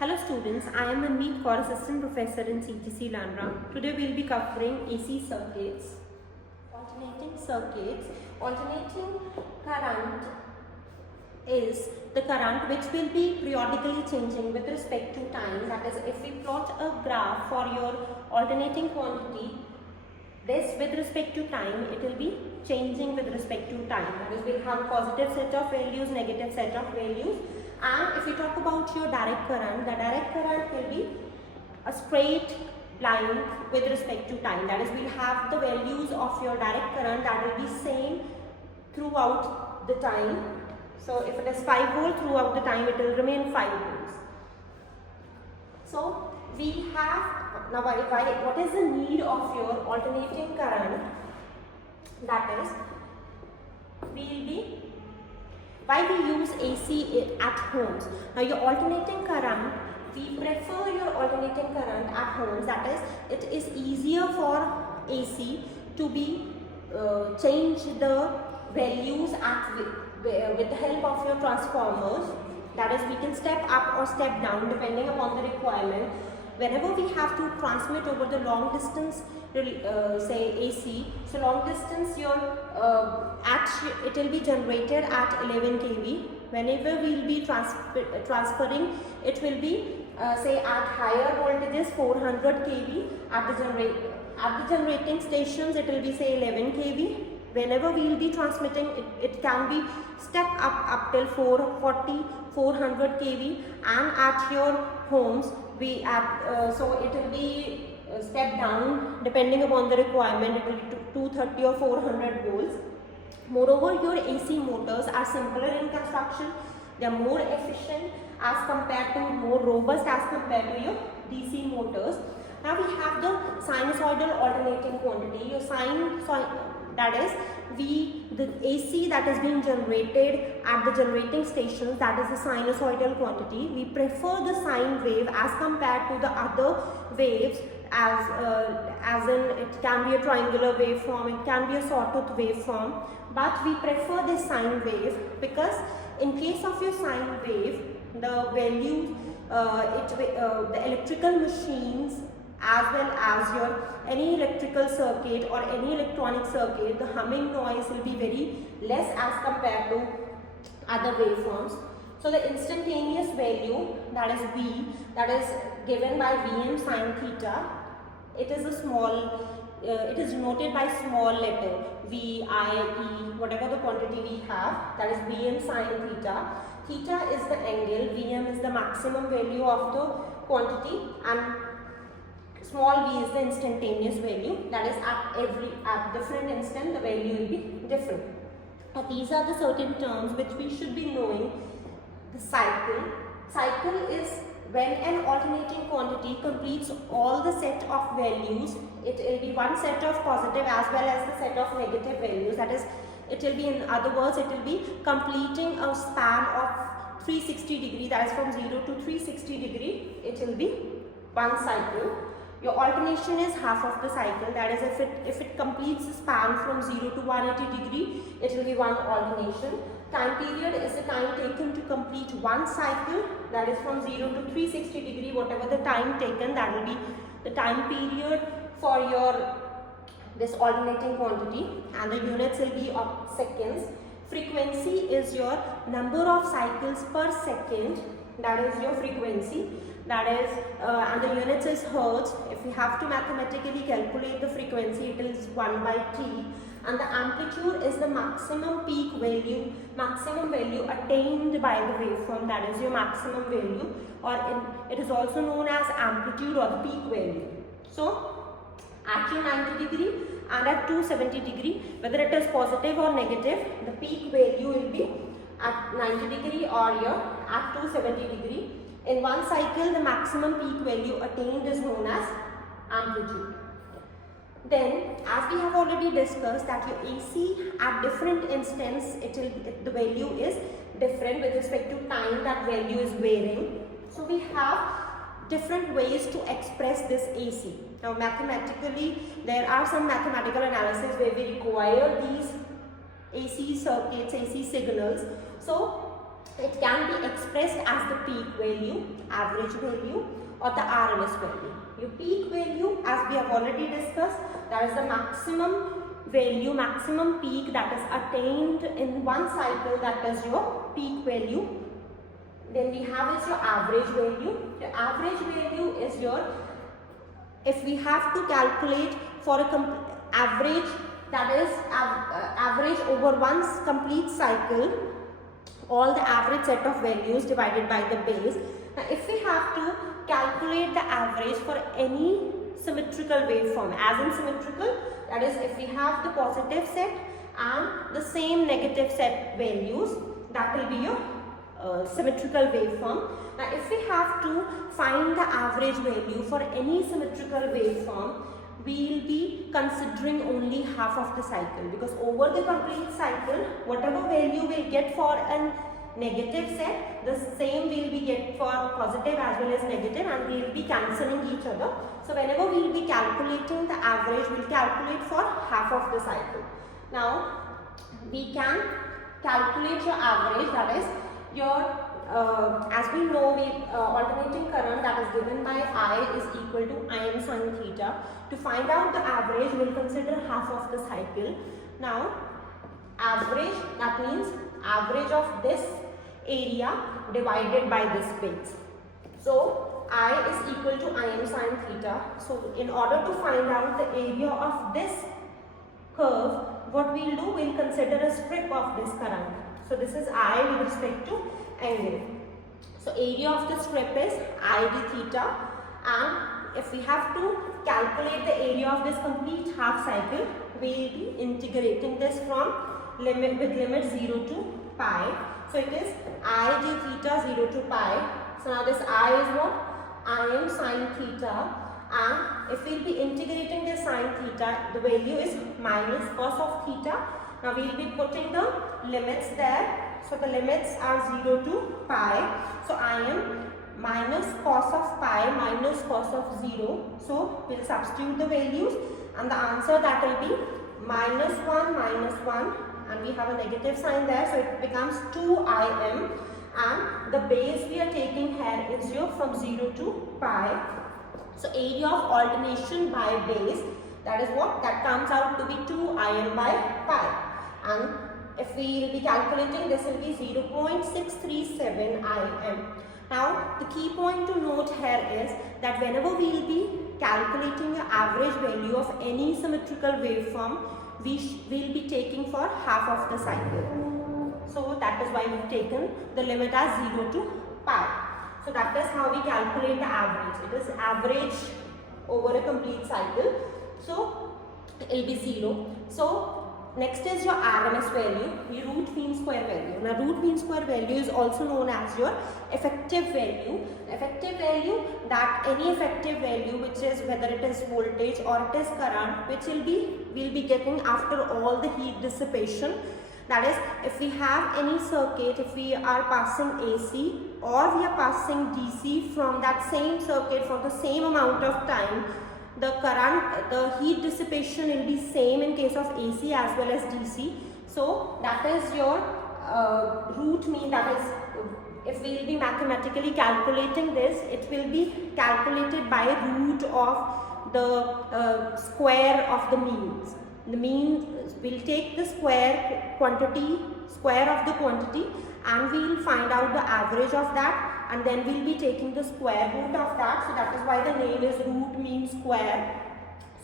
Hello students, I am Manmeet Kaur, Assistant Professor in CTC Landra. Today we will be covering AC circuits, alternating circuits. Alternating current is the current which will be periodically changing with respect to time. That is, if we plot a graph for your alternating quantity, this with respect to time, it will be changing with respect to time. That is, we will have positive set of values, negative set of values. And if we talk about your direct current, the direct current will be a straight line with respect to time. That is, we will have the values of your direct current that will be same throughout the time. So if it is 5 volt, throughout the time it will remain 5 volts. So we have, now what is the need of your alternating current? That is, we will be, why we use AC at homes. Now your alternating current, we prefer your alternating current at homes. That is, it is easier for AC to be change the values with the help of your transformers. That is, we can step up or step down depending upon the requirement. Whenever we have to transmit over the long distance, say AC, so long distance, it will be generated at 11 kV. Whenever we will be transferring, it will be say at higher voltages 400 kV. At the generating stations, it will be say 11 kV. Whenever we will be transmitting, it can be step up till 440, 400 kV, and at your homes, so it will be step down depending upon the requirement. It will be 230 or 400 volts. Moreover, your AC motors are simpler in construction. They are more efficient as compared to, more robust as compared to your DC motors. Now we have the sinusoidal alternating quantity. Your that is, the AC that is being generated at the generating stations, that is the sinusoidal quantity. We prefer the sine wave as compared to the other waves, as in it can be a triangular waveform, it can be a sawtooth waveform, but we prefer this sine wave because in case of your sine wave, the value, the electrical machines as well as your any electrical circuit or any electronic circuit, the humming noise will be very less as compared to other waveforms. So the instantaneous value, that is V, that is given by Vm sin theta. It is a small, it is denoted by small letter V, I, E, whatever the quantity we have, that is Vm sin theta. Theta is the angle, Vm is the maximum value of the quantity, and small v is the instantaneous value. That is, at different instant the value will be different. Now these are the certain terms which we should be knowing. The cycle. Cycle is when an alternating quantity completes all the set of values. It will be one set of positive as well as the set of negative values. That is, it will be, in other words, it will be completing a span of 360 degree. That is, from 0 to 360 degree. It will be one cycle. Your alternation is half of the cycle. That is, if it completes the span from 0 to 180 degree, it will be one alternation. Time period is the time taken to complete one cycle. That is, from 0 to 360 degree, whatever the time taken, that will be the time period for your this alternating quantity, and the units will be of seconds. Frequency is your number of cycles per second. That is your frequency. That is, and the units is hertz. If we have to mathematically calculate the frequency, it is 1 by T. And the amplitude is the maximum peak value, attained by the waveform. That is your maximum value, or it is also known as amplitude or the peak value. So at your 90 degree and at 270 degree, whether it is positive or negative, the peak value will be at 90 degree or at 270 degree. In one cycle, the maximum peak value attained is known as amplitude. Then, as we have already discussed, that your AC at different instants, the value is different with respect to time. That value is varying. So we have different ways to express this AC. Now, mathematically, there are some mathematical analysis where we require these AC circuits, AC signals. So it can be expressed as the peak value, average value, or the RMS value. Your peak value, as we have already discussed, that is the maximum value, maximum peak that is attained in one cycle, that is your peak value. Then we have is your average value. The average value is your, if we have to calculate for a average, that is average over one's complete cycle, all the average set of values divided by the base. Now if we have to calculate the average for any symmetrical waveform, as in symmetrical, that is if we have the positive set and the same negative set values, that will be your symmetrical waveform. Now if we have to find the average value for any symmetrical waveform, we will be considering only half of the cycle, because over the complete cycle, whatever value we'll get for a negative set, the same will be get for positive as well as negative, and we will be cancelling each other. So whenever we will be calculating the average, we will calculate for half of the cycle. Now we can calculate your average, that is your as we know, alternating current that is given by I is equal to Im sin theta. To find out the average, we will consider half of the cycle. Now average, that means average of this area divided by this base. So I is equal to Im sin theta. So in order to find out the area of this curve, what we will do, we will consider a strip of this current. So this is I with respect to angle. So area of the strip is I d theta, and if we have to calculate the area of this complete half cycle, we will be integrating this from limit with limit 0 to pi. So it is I d theta 0 to pi. So now this I is what? Im sin theta, and if we will be integrating this sin theta, the value is minus cos of theta. Now we will be putting the limits there. So the limits are 0 to pi. So I am minus cos of pi minus cos of 0. So we will substitute the values, and the answer that will be minus 1, and we have a negative sign there, so it becomes 2Im, and the base we are taking here is your from 0 to pi. So area of alternation by base, that is what? That comes out to be 2Im by pi. And if we will be calculating, this will be 0.637 Im. Now the key point to note here is that whenever we will be calculating the average value of any symmetrical waveform, we will be taking for half of the cycle. So that is why we have taken the limit as 0 to pi. So that is how we calculate the average. It is average over a complete cycle. So it will be 0. So next is your RMS value, your root mean square value. Now root mean square value is also known as your effective value. Effective value, that any effective value which is whether it is voltage or it is current, which we'll be getting after all the heat dissipation. That is, if we have any circuit, if we are passing AC or we are passing DC from that same circuit for the same amount of time, the current, the heat dissipation will be same in case of AC as well as DC. So that is your root mean, that is, if we will be mathematically calculating this, it will be calculated by root of the square of the means. The mean will take the square of the quantity, and we will find out the average of that, and then we will be taking the square root of that. So that is why the name is root mean square.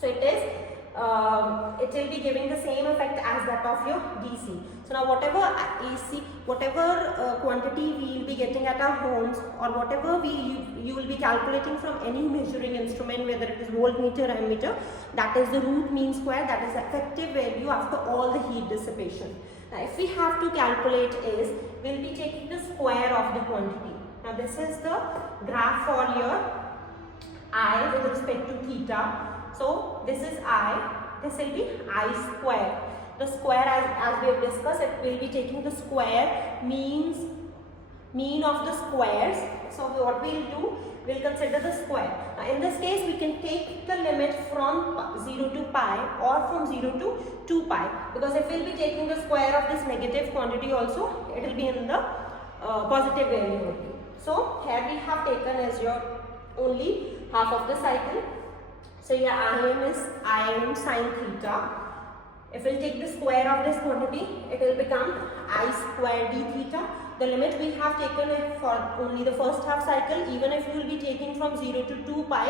So it will be giving the same effect as that of your DC. So now whatever AC, whatever quantity we will be getting at our homes, or whatever you will be calculating from any measuring instrument, whether it is voltmeter or ammeter, that is the root mean square, that is effective value after all the heat dissipation. Now if we have to calculate is, we will be taking the square of the quantity. Now this is the graph for your I with respect to theta. So this is I, this will be I square. The square, as we have discussed, it will be taking the square mean of the squares. So what we will do, we will consider the square. Now in this case, we can take the limit from 0 to pi or from 0 to 2 pi, because if we will be taking the square of this negative quantity also, it will be in the positive value only. So here we have taken as your only half of the cycle. So your Im is Im sine theta. If we'll take the square of this quantity, it will become I square d theta. The limit we have taken it for only the first half cycle. Even if you will be taking from 0 to 2 pi,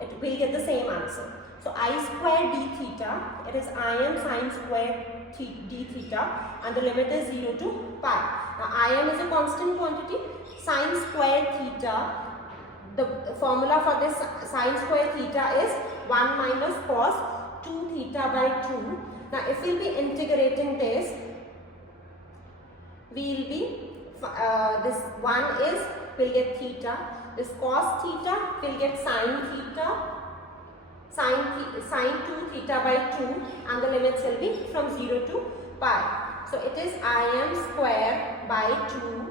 it will get the same answer. So I square d theta, it is Im sine square d theta, and the limit is 0 to pi. Now Im is a constant quantity. Sine square theta, the formula for this sine square theta is 1 minus cos 2 theta by 2. Now if we will be integrating this, we will be this 1 is will get theta, this cos theta will get sine theta, sine 2 theta by 2, and the limits will be from 0 to pi. So it is Im square by 2,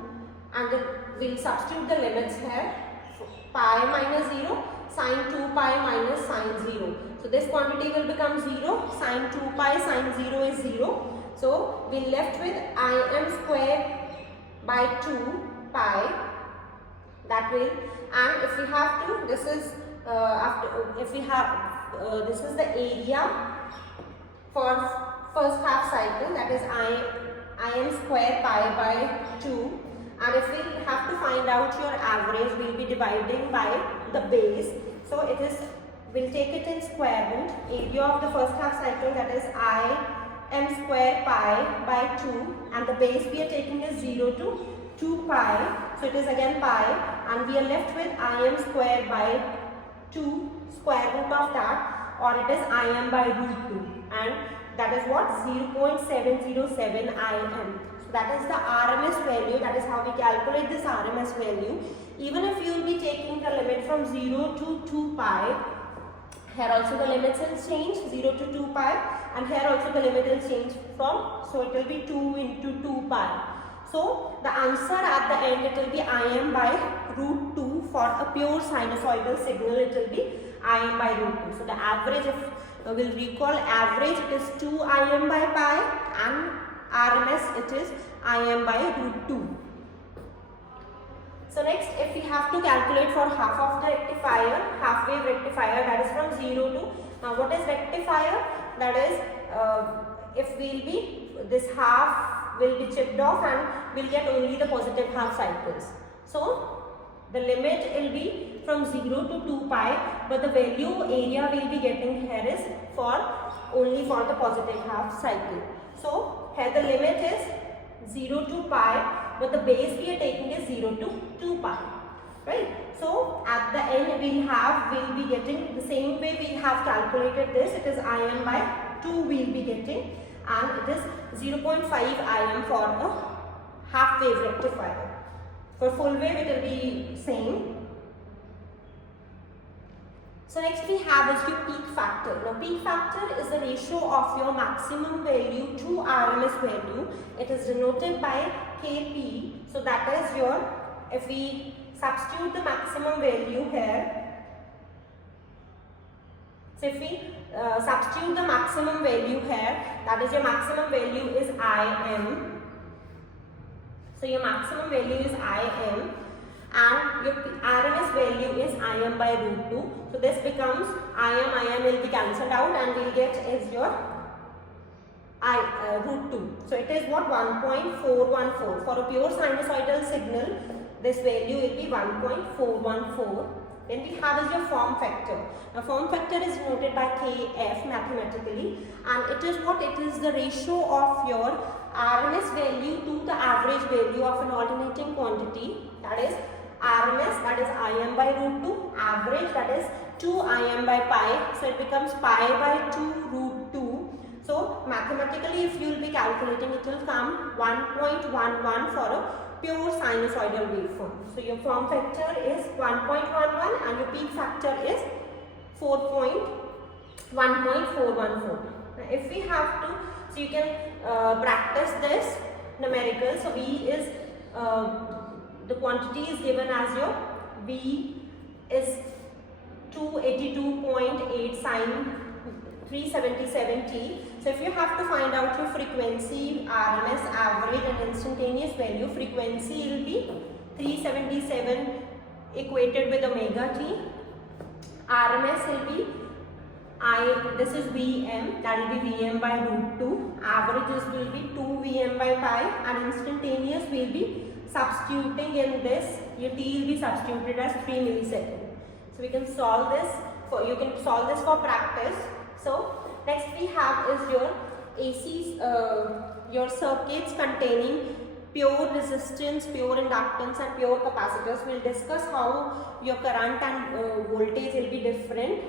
and we will substitute the limits here. Pi minus 0, sine 2 pi minus sine 0. So this quantity will become 0, sine 2 pi, sine 0 is 0. So we are left with Im square by 2 pi, that will, and if we have to, this is this is the area for first half cycle, that is Im square pi by 2, and if we have to find out your average, we will be dividing by the base. So it is, we'll take it in square root, area of the first half cycle, that is Im square pi by 2, and the base we are taking is 0 to 2 pi, so it is again pi, and we are left with Im square by 2 square root of that, or it is Im by root 2, and that is what, 0.707 Im. So that is the RMS value, that is how we calculate this RMS value. Even if you will be taking the limit from 0 to 2 pi, here also the limits will change, 0 to 2 pi, and here also the limit will change from, so it will be 2 into 2 pi. So the answer at the end, it will be Im by root 2. For a pure sinusoidal signal, it will be Im by root 2. So the average, if we'll recall, average it is 2 Im by pi, and RMS it is Im by root 2. So next, if we have to calculate for half of the rectifier, half wave rectifier, that is from 0 to, now what is rectifier? That is, if we'll be, this half will be chipped off and we'll get only the positive half cycles. So the limit will be from 0 to 2 pi, but the value area we'll be getting here is only for the positive half cycle. So here the limit is 0 to pi, but the base we are taking is 0 to 2 pi, right? So at the end we'll be getting the same way we have calculated this. It is Im by 2 we'll be getting, and it is 0.5 Im for a half wave rectifier. For full wave it will be same. So next we have is your peak factor. Now peak factor is the ratio of your maximum value to RMS value. It is denoted by Kp. So that is your, if we substitute the maximum value here, so if we substitute the maximum value here, that is your maximum value is Im. So your maximum value is Im, and your RMS value is Im by root 2. So this becomes Im will be cancelled out, and we'll get is your root 2. So it is what, 1.414. For a pure sinusoidal signal, this value will be 1.414. Then we have is your form factor. Now form factor is denoted by Kf mathematically, and it is what, it is the ratio of your RMS value to the average value of an alternating quantity. That is RMS, that is Im by root 2, average, that is 2 Im by pi, so it becomes pi by 2 root 2. So mathematically if you will be calculating, it will come 1.11 for a pure sinusoidal waveform. So your form factor is 1.11 and your peak factor is 1.414. Now if we have to, so you can practice this numerical. So V is, the quantity is given as your V is 282.8 sine 377 T. So if you have to find out your frequency, RMS, average and instantaneous value, frequency will be 377 equated with omega t. RMS will be this is Vm, that will be Vm by root 2. Averages will be 2 Vm by pi, and instantaneous will be substituting in this, your t will be substituted as 3 milliseconds. So we can solve this you can solve this for practice. So next we have is your AC, your circuits containing pure resistance, pure inductance and pure capacitors. We'll discuss how your current and voltage will be different.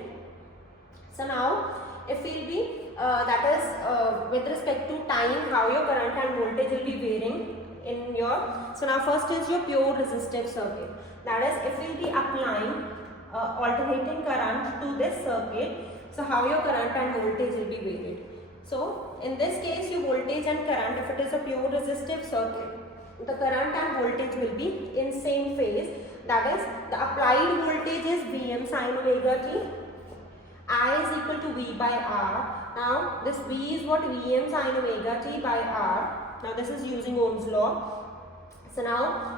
So now if we'll be that is with respect to time, how your current and voltage will be varying in your, so now first is your pure resistive circuit. That is, if we'll be applying alternating current to this circuit, so how your current and voltage will be varied. So in this case, your voltage and current, if it is a pure resistive circuit, the current and voltage will be in same phase. That is, the applied voltage is Vm sin omega t. I is equal to V by R. Now this V is what? Vm sin omega t by R. Now this is using Ohm's law. So now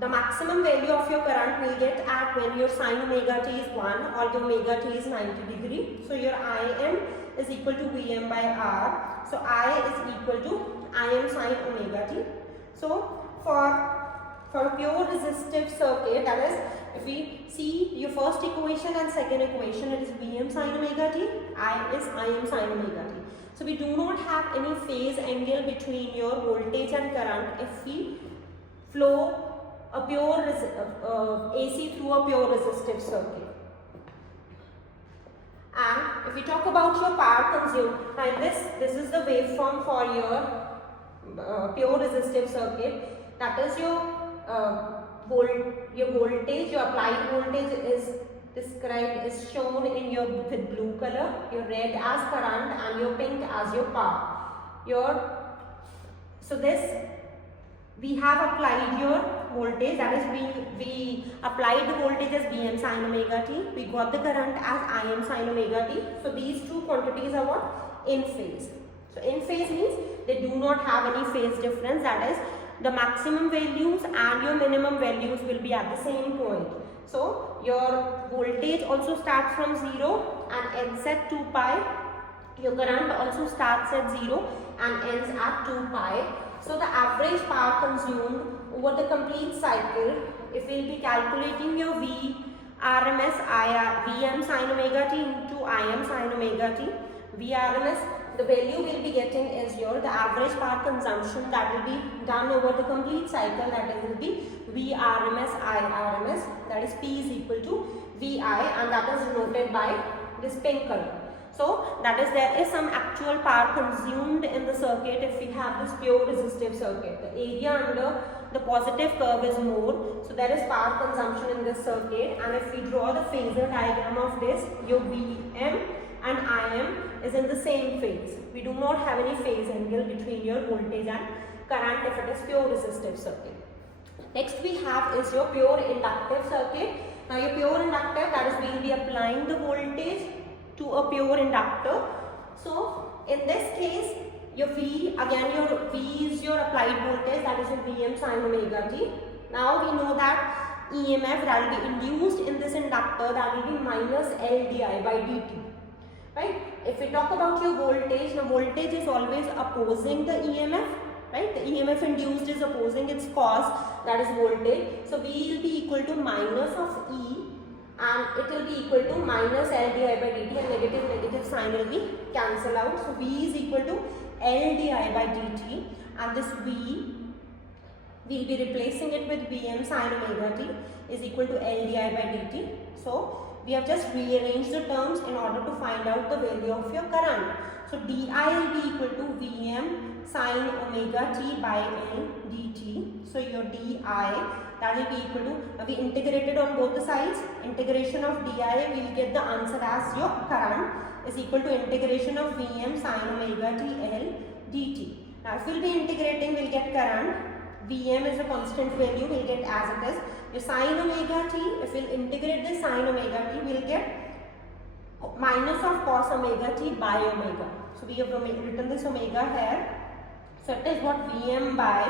the maximum value of your current will get at when your sin omega t is 1 or your omega t is 90 degree. So your Im is equal to Vm by R. So I is equal to Im sin omega t. So for pure resistive circuit, that is, if we see your first equation and second equation, it is Vm sin omega t, I is Im sin omega t. So we do not have any phase angle between your voltage and current if we flow a pure AC through a pure resistive circuit. And if we talk about your power consumed, like this is the waveform for your pure resistive circuit. That is your voltage, your applied voltage is described, is shown in your with blue color, your red as current and your pink as your power. So this we have applied your voltage, that is we applied the voltage as Vm sin omega t, we got the current as Im sin omega t. So these two quantities are what? In phase. So in phase means they do not have any phase difference, that is the maximum values and your minimum values will be at the same point. So your voltage also starts from 0 and ends at 2 pi. Your current also starts at 0 and ends at 2 pi. So the average power consumed over the complete cycle, if we will be calculating your V, RMS, Vm sin omega t into Im sin omega t, Vrms, the value we will be getting is the average power consumption that will be done over the complete cycle, that is will be Vrms, Irms, that is P is equal to Vi, and that is denoted by this pink color. So that is, there is some actual power consumed in the circuit if we have this pure resistive circuit. The area under the positive curve is more, so there is power consumption in this circuit, and if we draw the phasor diagram of this, your Vm and Im is in the same phase. We do not have any phase angle between your voltage and current if it is pure resistive circuit. Next we have is your pure inductive circuit. Now your pure inductive, that is, we will be applying the voltage to a pure inductor. So in this case, your V, again your V is your applied voltage, that is your Vm sin omega t. Now we know that EMF that will be induced in this inductor, that will be minus L di by dt. Right? If we talk about your voltage, the voltage is always opposing the EMF. Right? The EMF induced is opposing its cause, that is voltage. So V will be equal to minus of E, and it will be equal to minus L di by dt, and negative sign will be cancelled out. So V is equal to L di by dt, and this V, we will be replacing it with Vm sin omega t is equal to L di by dt. So we have just rearranged the terms in order to find out the value of your current. So di will be equal to Vm sin omega t by L dt. So your di, that will be equal to, we integrated on both the sides, integration of di, we will get the answer as your current is equal to integration of Vm sin omega t L dt. Now if we will be integrating, we will get current, Vm is a constant value, we will get as it is. Your sin omega t, if we will integrate this sin omega t, we will get minus of cos omega t by omega. So we have written this omega here. So it is what Vm by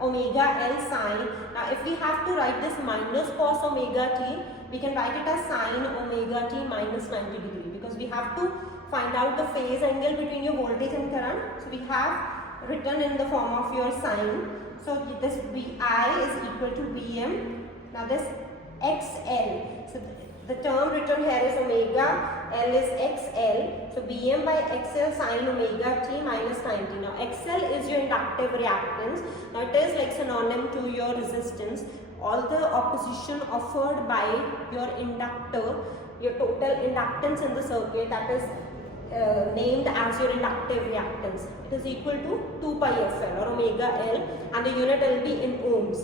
omega L sine. Now if we have to write this minus cos omega t, we can write it as sine omega t minus 90 degree, because we have to find out the phase angle between your voltage and current. So we have written in the form of your sine. So this Vi is equal to Vm. Now this XL. So the term written here is omega, L is XL. So Vm by XL sine omega t minus 90. Now XL is your inductive reactance. Now it is like synonym to your resistance. All the opposition offered by your inductor, your total inductance in the circuit, that is named as your inductive reactance. It is equal to 2 pi FL or omega L, and the unit will be in ohms.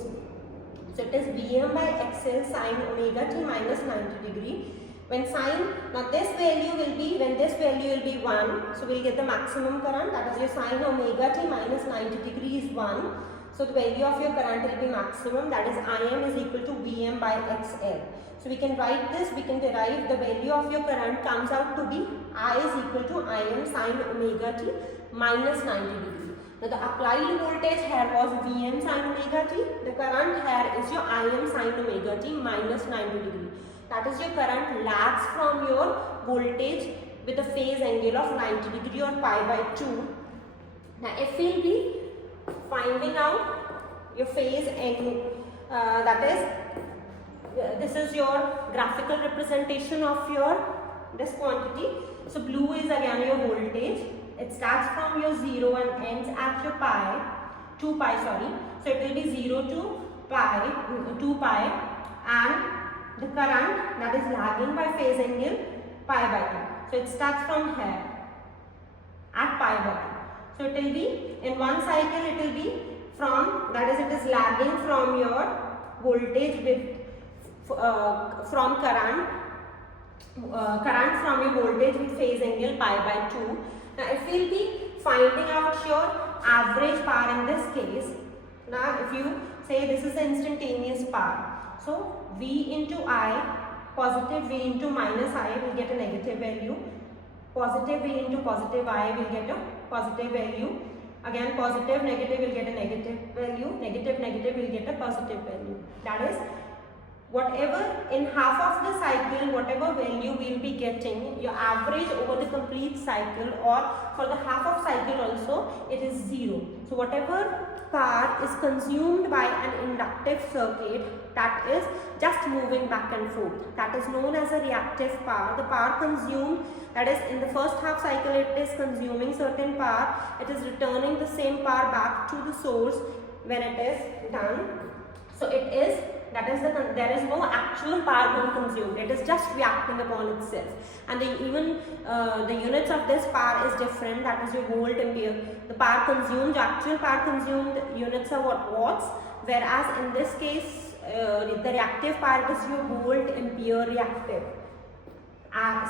So it is Vm by XL sine omega t minus 90 degree. When sine, now this value will be, when this value will be 1, so we will get the maximum current, that is your sine omega t minus 90 degree is 1. So the value of your current will be maximum, that is Im is equal to Vm by XL. So we can write this, we can derive the value of your current comes out to be I is equal to Im sine omega t minus 90 degree. Now the applied voltage here was Vm sine omega t. The current here is your Im sine omega t minus 90 degree. That is your current lags from your voltage with a phase angle of 90 degree or pi by 2. Now if we will be finding out your phase angle, that is, this is your graphical representation of your this quantity. So blue is again your voltage. It starts from your 0 and ends at your pi, 2 pi sorry. So it will be 0 to pi, 2 pi, and the current that is lagging by phase angle pi by 2. So it starts from here at pi by 2. So it will be, in one cycle it will be from, that is it is lagging from your voltage with from current from your voltage with phase angle pi by 2. Now if we will be finding out your average power in this case, now if you say this is the instantaneous power, so V into I, positive V into minus I will get a negative value, positive V into positive I will get a positive value, again positive negative will get a negative value, negative negative will get a positive value. That is, whatever in half of the cycle, whatever value we will be getting, your average over the complete cycle or for the half of cycle also, it is 0. So whatever power is consumed by an inductive circuit, that is just moving back and forth, that is known as a reactive power. The power consumed, that is in the first half cycle it is consuming certain power, it is returning the same power back to the source when it is done. So it is, that is there is no actual power being consumed, it is just reacting upon itself, and even the units of this power is different, that is your volt ampere. The power consumed, the actual power consumed units are what, watts, whereas in this case the reactive power is your volt ampere reactive.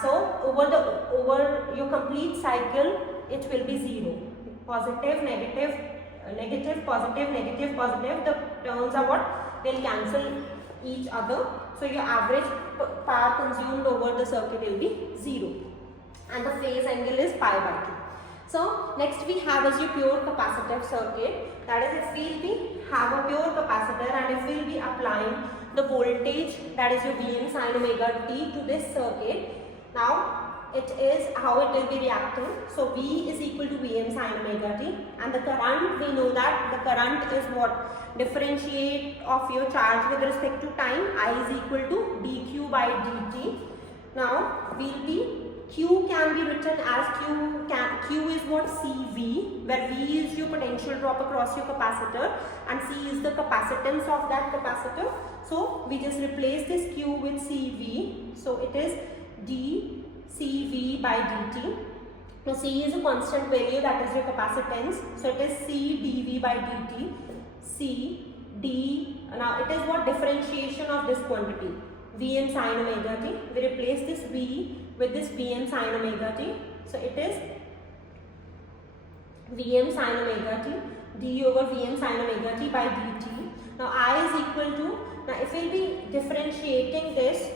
So over your complete cycle it will be 0, positive negative negative positive negative positive, the terms are what, they'll cancel each other. So your average power consumed over the circuit will be 0, and the phase angle is pi by 2. So next we have is your pure capacitive circuit. That is, if we have a pure capacitor and if we will be applying the voltage, that is your Vm sin omega t to this circuit, now it is how it will be reacting. So V is equal to Vm sin omega t, and the current, we know that the current is what, differentiate of your charge with respect to time, I is equal to dq by dt. Now will be, Q can be written as Q is what, CV, where V is your potential drop across your capacitor and C is the capacitance of that capacitor. So we just replace this Q with CV. So it is dCV by dt. Now C is a constant value, that is your capacitance. So it is C dV by dt. C d. Now it is what, differentiation of this quantity, Vm sin omega t. We replace this V with this Vm sin omega t. So it is Vm sin omega t d over Vm sin omega t by dt. Now I is equal to, now if we will be differentiating this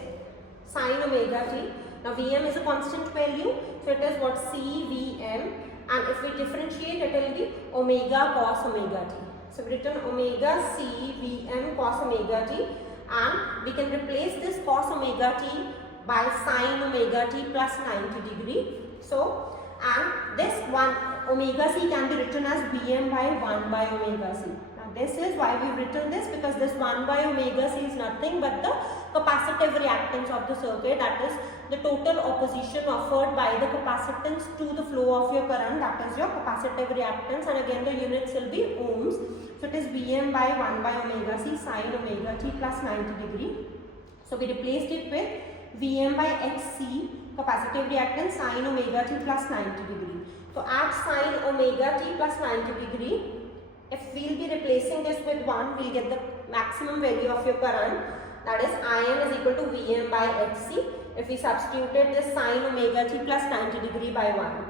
sin omega t, Now Vm is a constant value, so it is what CVm, and if we differentiate it will be omega cos omega t. So we written omega CVm cos omega t, and we can replace this cos omega t by sin omega t plus 90 degree. So, and this one omega c can be written as Vm by 1 by omega c. Now this is why we've written this, because this 1 by omega c is nothing but the capacitive reactance of the circuit, that is the total opposition offered by the capacitance to the flow of your current, that is your capacitive reactance, and again the units will be ohms. So it is Vm by 1 by omega c sin omega t plus 90 degree. So we replaced it with Vm by Xc, capacitive reactance sin omega t plus 90 degree. So at sin omega t plus 90 degree, if we will be replacing this with 1, we will get the maximum value of your current, that is Im is equal to Vm by Hc. If we substituted this sin omega t plus 90 degree by 1.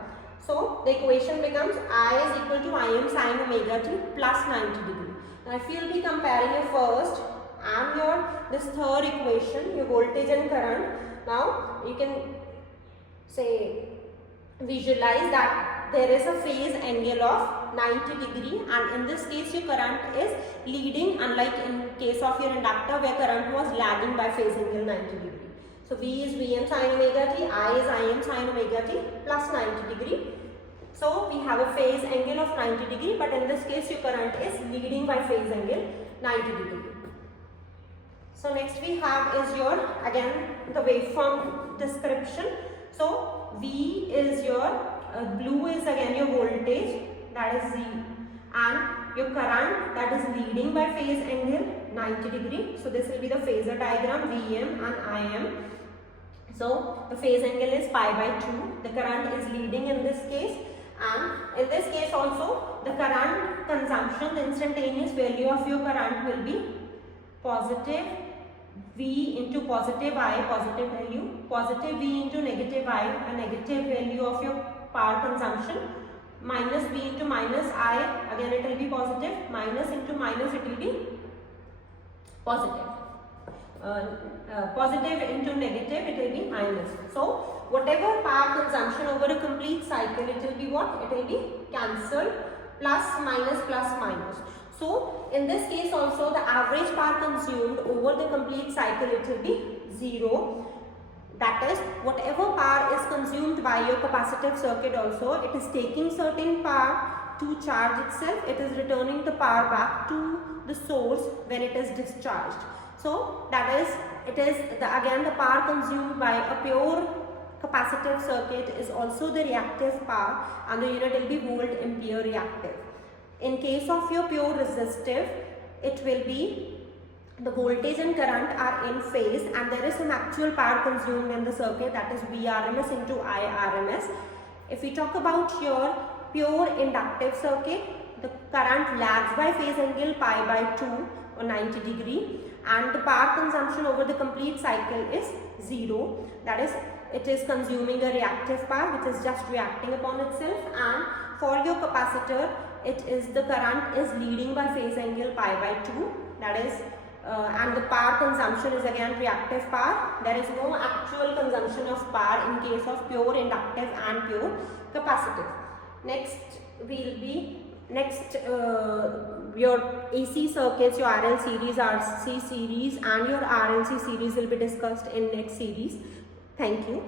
So the equation becomes I is equal to Im sin omega t plus 90 degree. Now if you will be comparing your first and your this third equation, your voltage and current, now you can say visualize that there is a phase angle of 90 degree, and in this case your current is leading, unlike in case of your inductor where current was lagging by phase angle 90 degree. So V is Vm sin omega t, I is Im sin omega t plus 90 degree. So we have a phase angle of 90 degree, but in this case your current is leading by phase angle 90 degree. So next we have is your, again the waveform description. So V is your, blue is again your voltage, that is Z, and your current, that is leading by phase angle 90 degree. So this will be the phasor diagram, Vm and Im. So the phase angle is pi by 2, the current is leading in this case, and in this case also the current consumption, the instantaneous value of your current will be positive V into positive I, positive value, positive V into negative I, a negative value of your power consumption, minus V into minus I, again it will be positive, minus into minus it will be positive. Positive into negative, it will be minus. So whatever power consumption over a complete cycle, it will be what? It will be cancelled, plus minus plus minus. So in this case also the average power consumed over the complete cycle, it will be 0. That is, whatever power is consumed by your capacitive circuit also, it is taking certain power to charge itself, it is returning the power back to the source when it is discharged. So that is, it is again the power consumed by a pure capacitive circuit is also the reactive power, and the unit will be volt ampere reactive. In case of your pure resistive, it will be the voltage and current are in phase, and there is some actual power consumed in the circuit, that is Vrms into Irms. If we talk about your pure inductive circuit, the current lags by phase angle pi by 2 or 90 degree, and the power consumption over the complete cycle is 0. That is, it is consuming a reactive power which is just reacting upon itself, and for your capacitor, it is the current is leading by phase angle pi by 2. That is, and the power consumption is again reactive power. There is no actual consumption of power in case of pure inductive and pure capacitive. Next will be your AC circuits, your RL series, RC series, and your RLC series will be discussed in next series. Thank you.